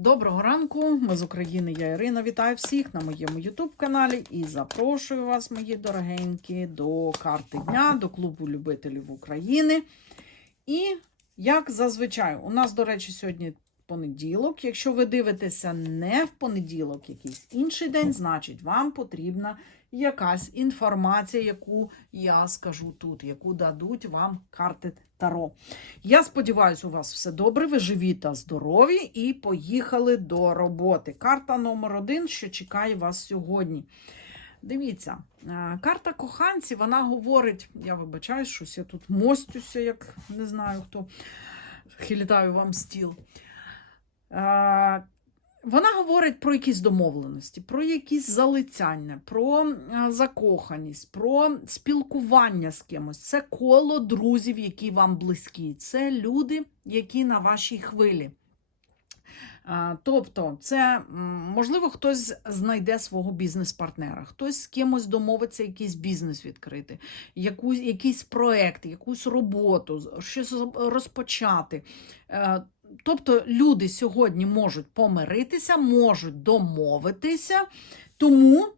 Доброго ранку, ми з України. Я Ірина. Вітаю всіх на моєму Ютуб-каналі і запрошую вас, мої дорогенькі, до карти дня, до клубу любителів України. І як зазвичай, у нас, до речі, сьогодні понеділок. Якщо ви дивитеся не в понеділок, якийсь інший день, значить вам потрібна якась інформація, яку я скажу тут, яку дадуть вам карти Таро. Я сподіваюся, у вас все добре, ви живі та здорові, і поїхали до роботи. Карта номер один, що чекає вас сьогодні. Дивіться, е, карта коханці, вона говорить, я вибачаюсь, щось я тут мостюся, як не знаю хто. Хилітаю вам стіл. Е, Вона говорить про якісь домовленості, про якісь залицяння, про е, закоханість, про спілкування з кимось. Це коло друзів, які вам близькі. Це люди, які на вашій хвилі. Тобто, це можливо хтось знайде свого бізнес-партнера, хтось з кимось домовиться якийсь бізнес відкрити, яку, якийсь проект, якусь роботу, щось розпочати. Тобто люди сьогодні можуть помиритися, можуть домовитися, тому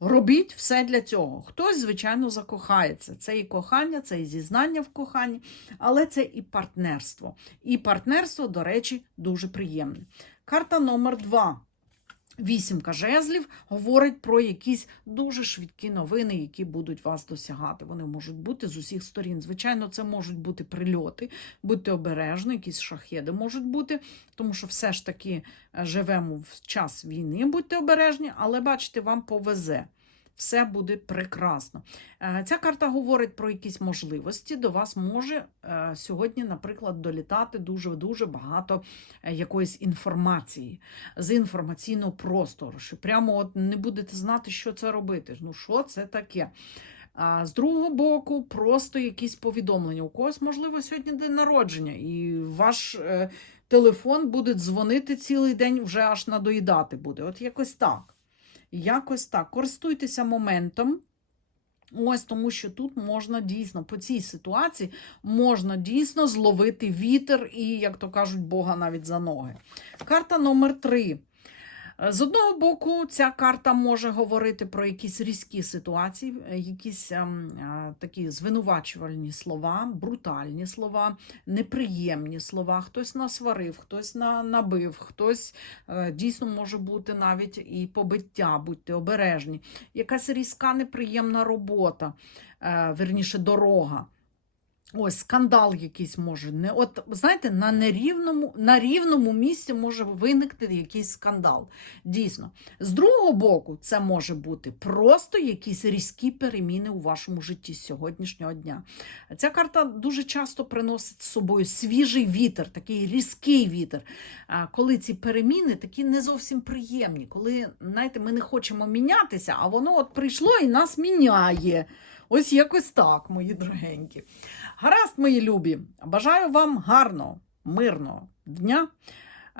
робіть все для цього. Хтось, звичайно, закохається. Це і кохання, це і зізнання в коханні, але це і партнерство. І партнерство, до речі, дуже приємне. Карта номер два. Вісімка жезлів говорить про якісь дуже швидкі новини, які будуть вас досягати. Вони можуть бути з усіх сторін. Звичайно, це можуть бути прильоти, будьте обережні, якісь шахеди можуть бути, тому що все ж таки е, живемо в час війни, будьте обережні, але бачите, вам повезе. Все буде прекрасно. Е, Ця карта говорить про якісь можливості. До вас може е, сьогодні, наприклад, долітати дуже-дуже багато е, якоїсь інформації з інформаційного простору, що прямо от не будете знати, що це робити. Ну, що це таке? А з другого боку, просто якісь повідомлення. У когось, можливо, сьогодні день народження, і ваш телефон буде дзвонити цілий день, вже аж надоїдати буде. От якось так. Якось так. Користуйтеся моментом. Ось тому, що тут можна дійсно по цій ситуації можна дійсно зловити вітер і, як то кажуть, Бога навіть за ноги. Карта номер три. З одного боку, ця карта може говорити про якісь різкі ситуації, е, якісь ем, е, такі звинувачувальні слова, брутальні слова, неприємні слова. Хтось насварив, хтось на, набив, хтось е, дійсно може бути навіть і побиття, будьте обережні. Якась різка, неприємна робота, е, верніше дорога. Ось скандал якийсь може. Не, от, знаєте, на нерівному, на рівному місці може виникти якийсь скандал. Дійсно. З другого боку, це може бути просто якісь різкі переміни у вашому житті з сьогоднішнього дня. Ця карта дуже часто приносить з собою свіжий вітер, такий різкий вітер. Коли ці переміни такі не зовсім приємні, коли, знаєте, ми не хочемо мінятися, а воно от прийшло і нас міняє. Ось якось так, мої дорогенькі. Гаразд, мої любі, бажаю вам гарного, мирного дня.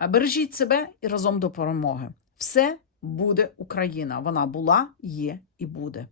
Бережіть себе і разом до перемоги. Все буде Україна. Вона була, є і буде.